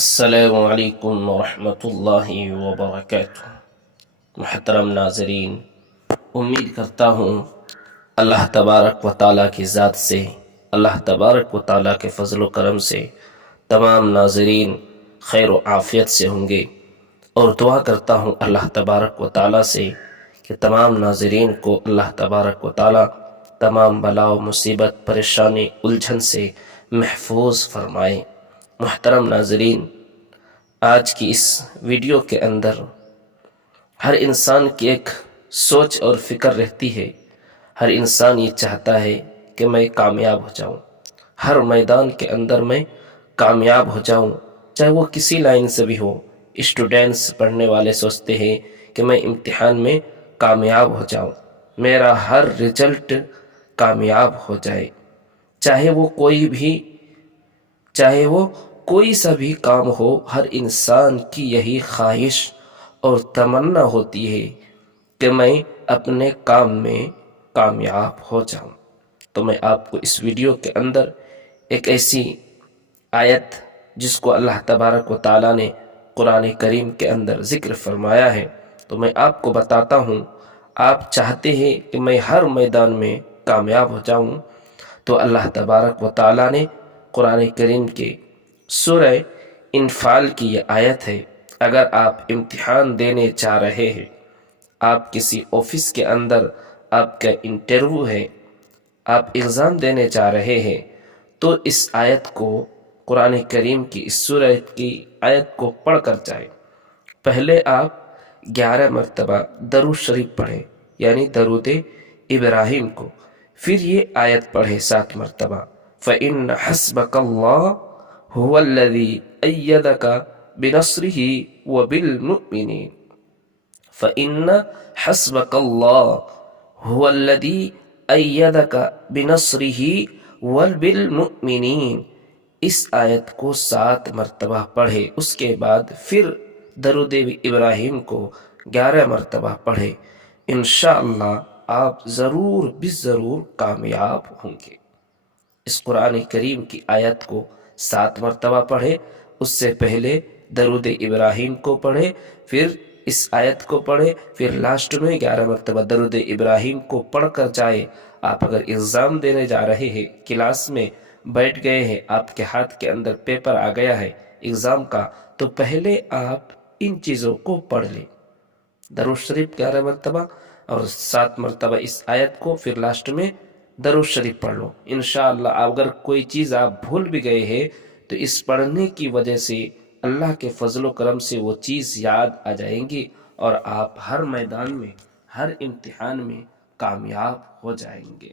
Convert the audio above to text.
السلام علیکم ورحمۃ اللہ وبرکاتہ۔ محترم ناظرین، امید کرتا ہوں اللہ تبارک و تعالیٰ کی ذات سے، اللہ تبارک و تعالیٰ کے فضل و کرم سے تمام ناظرین خیر و عافیت سے ہوں گے، اور دعا کرتا ہوں اللہ تبارک و تعالیٰ سے کہ تمام ناظرین کو اللہ تبارک و تعالیٰ تمام بلا و مصیبت، پریشانی، الجھن سے محفوظ فرمائے۔ محترم ناظرین، آج کی اس ویڈیو کے اندر ہر انسان کی ایک سوچ اور فکر رہتی ہے۔ ہر انسان یہ چاہتا ہے کہ میں کامیاب ہو جاؤں، ہر میدان کے اندر میں کامیاب ہو جاؤں، چاہے وہ کسی لائن سے بھی ہو۔ اسٹوڈنٹس، پڑھنے والے سوچتے ہیں کہ میں امتحان میں کامیاب ہو جاؤں، میرا ہر رزلٹ کامیاب ہو جائے، چاہے وہ کوئی سا بھی کام ہو۔ ہر انسان کی یہی خواہش اور تمنا ہوتی ہے کہ میں اپنے کام میں کامیاب ہو جاؤں۔ تو میں آپ کو اس ویڈیو کے اندر ایک ایسی آیت جس کو اللہ تبارک و تعالیٰ نے قرآن کریم کے اندر ذکر فرمایا ہے، تو میں آپ کو بتاتا ہوں۔ آپ چاہتے ہیں کہ میں ہر میدان میں کامیاب ہو جاؤں، تو اللہ تبارک و تعالیٰ نے قرآن کریم کے سورہ انفال کی یہ آیت ہے۔ اگر آپ امتحان دینے جا رہے ہیں، آپ کسی آفس کے اندر آپ کا انٹرویو ہے، آپ ایگزام دینے جا رہے ہیں، تو اس آیت کو، قرآن کریم کی اس سورہ کی آیت کو پڑھ کر جائیں۔ پہلے آپ 11 مرتبہ درود شریف پڑھیں، یعنی درود ابراہیم کو، پھر یہ آیت پڑھیں 7 مرتبہ۔ فَإِنَّ حَسْبَكَ اللَّهُ هُوَ الَّذِي أَيَّدَكَ بِنَصْرِهِ وَبِالْمُؤْمِنِينَ فَإِنَّ حَسْبَكَ اللَّهُ هُوَ الَّذِي أَيَّدَكَ بِنَصْرِهِ وَبِالْمُؤْمِنِينَ۔ اس آیت کو 7 مرتبہ پڑھے، اس کے بعد پھر درود ابراہیم کو 11 مرتبہ پڑھے۔ انشاءاللہ آپ ضرور ضرور کامیاب ہوں گے۔ اس قرآن کریم کی آیت کو 7 مرتبہ پڑھے، اس سے پہلے درود ابراہیم کو پڑھے، پھر اس آیت کو پڑھے، پھر لاسٹ میں 11 مرتبہ درود ابراہیم کو پڑھ کر جائے۔ آپ اگر ایگزام دینے جا رہے ہیں، کلاس میں بیٹھ گئے ہیں، آپ کے ہاتھ کے اندر پیپر آ گیا ہے ایگزام کا، تو پہلے آپ ان چیزوں کو پڑھ لیں۔ درود شریف 11 مرتبہ اور 7 مرتبہ اس آیت کو، پھر لاسٹ میں درود شریف پڑھ لو۔ انشاءاللہ اگر کوئی چیز آپ بھول بھی گئے ہیں، تو اس پڑھنے کی وجہ سے اللہ کے فضل و کرم سے وہ چیز یاد آ جائیں گی، اور آپ ہر میدان میں، ہر امتحان میں کامیاب ہو جائیں گے۔